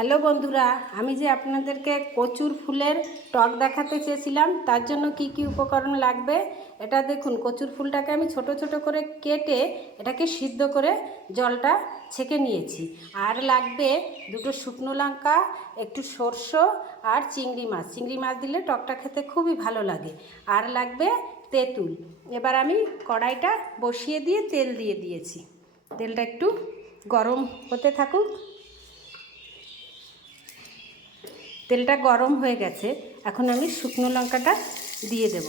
Hello বন্ধুরা, আমি যে আপনাদেরকে কচুর ফুলের টক দেখাতে চেয়েছিলাম, তার জন্য কি কি উপকরণ লাগবে এটা দেখুন। কচুর ফুলটাকে আমি ছোট ছোট করে কেটে এটাকে সিদ্ধ করে জলটা ছেঁকে নিয়েছি। আর লাগবে দুটো শুকনো লঙ্কা, একটু সরষে আর চিংড়ি মাছ। চিংড়ি মাছ দিলে টকটা খেতে খুবই ভালো লাগে। আর লাগবে তেঁতুল। এবার আমি কড়াইটা বসিয়ে দিয়ে তেল দিয়ে দিয়েছি। তেলটা একটু গরম হতে থাকুক। তেলটা গরম হয়ে গেছে, এখন আমি শুকনো লঙ্কাটা দিয়ে দেব।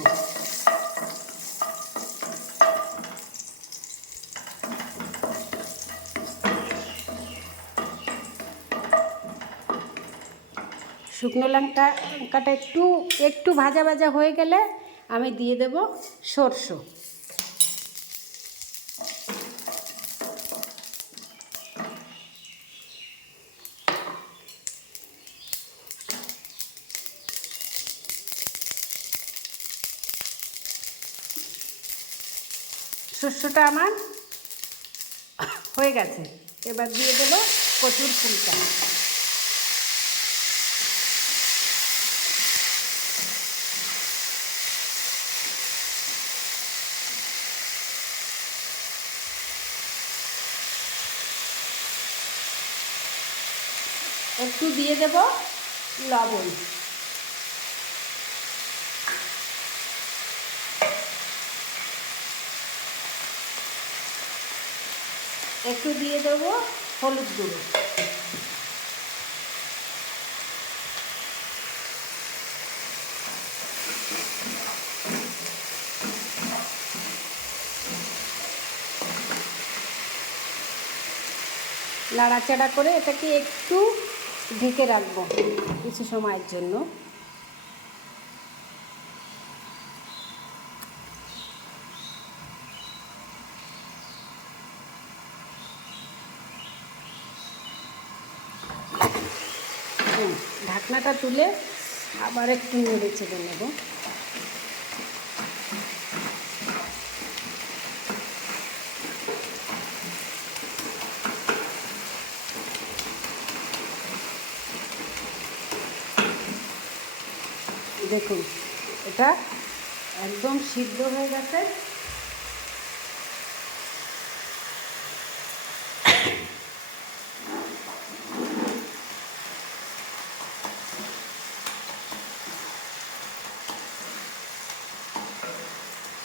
শুকনো লঙ্কাটা একটু ভাজা ভাজা হয়ে গেলে আমি দিয়ে দেব সরষে। সরষেটা আমার হয়ে গেছে, এবার দিয়ে দেব কচুর ফুলটা। একটু দিয়ে দেব লবণ। একটু দিয়ে দেব হলুদ গুঁড়ো। নাড়াচাড়া করে এটাকে একটু ঢেকে রাখবো কিছু সময়ের জন্য। ঢাকনাটা তুলে আবার একটু নেড়ে চেড়ে নেব। দেখুন, এটা একদম সিদ্ধ হয়ে গেছে।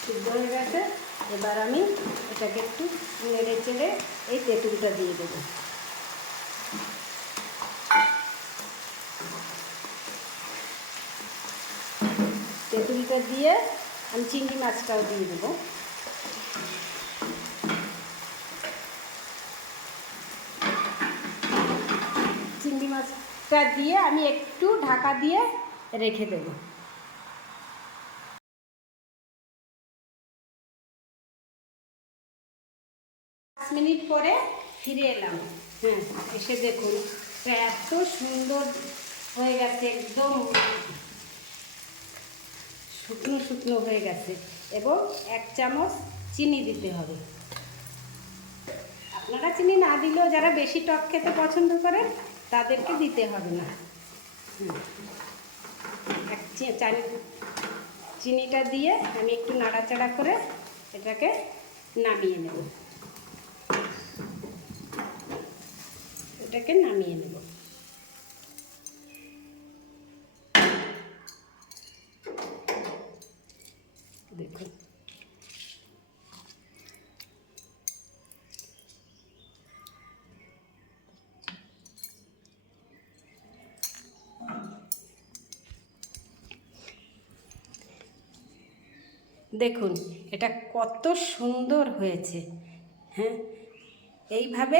সিদ্ধ হয়ে গেছে, এবার আমি এটাকে একটু নেড়ে চেড়ে এই তেঁতুলটা দিয়ে দেবো। তেঁতুলটা দিয়ে আমি চিংড়ি মাছটাও দিয়ে দেবো। চিংড়ি মাছটা দিয়ে আমি একটু ঢাকা দিয়ে রেখে দেবো। 5 মিনিট পরে ফিরে এলাম। এসে দেখুন এত সুন্দর হয়ে গেছে, একদম শুকনো শুকনো হয়ে গেছে। এবং 1 চামচ চিনি দিতে হবে। আপনারা চিনি না দিলেও যারা বেশি টক খেতে পছন্দ করেন তাদেরকে দিতে হবে না। চিনিটা দিয়ে আমি একটু নাড়াচাড়া করে এটাকে নামিয়ে নেব। এটাকে নামিয়ে নেব। দেখুন, দেখুন এটা কত সুন্দর হয়েছে। এইভাবে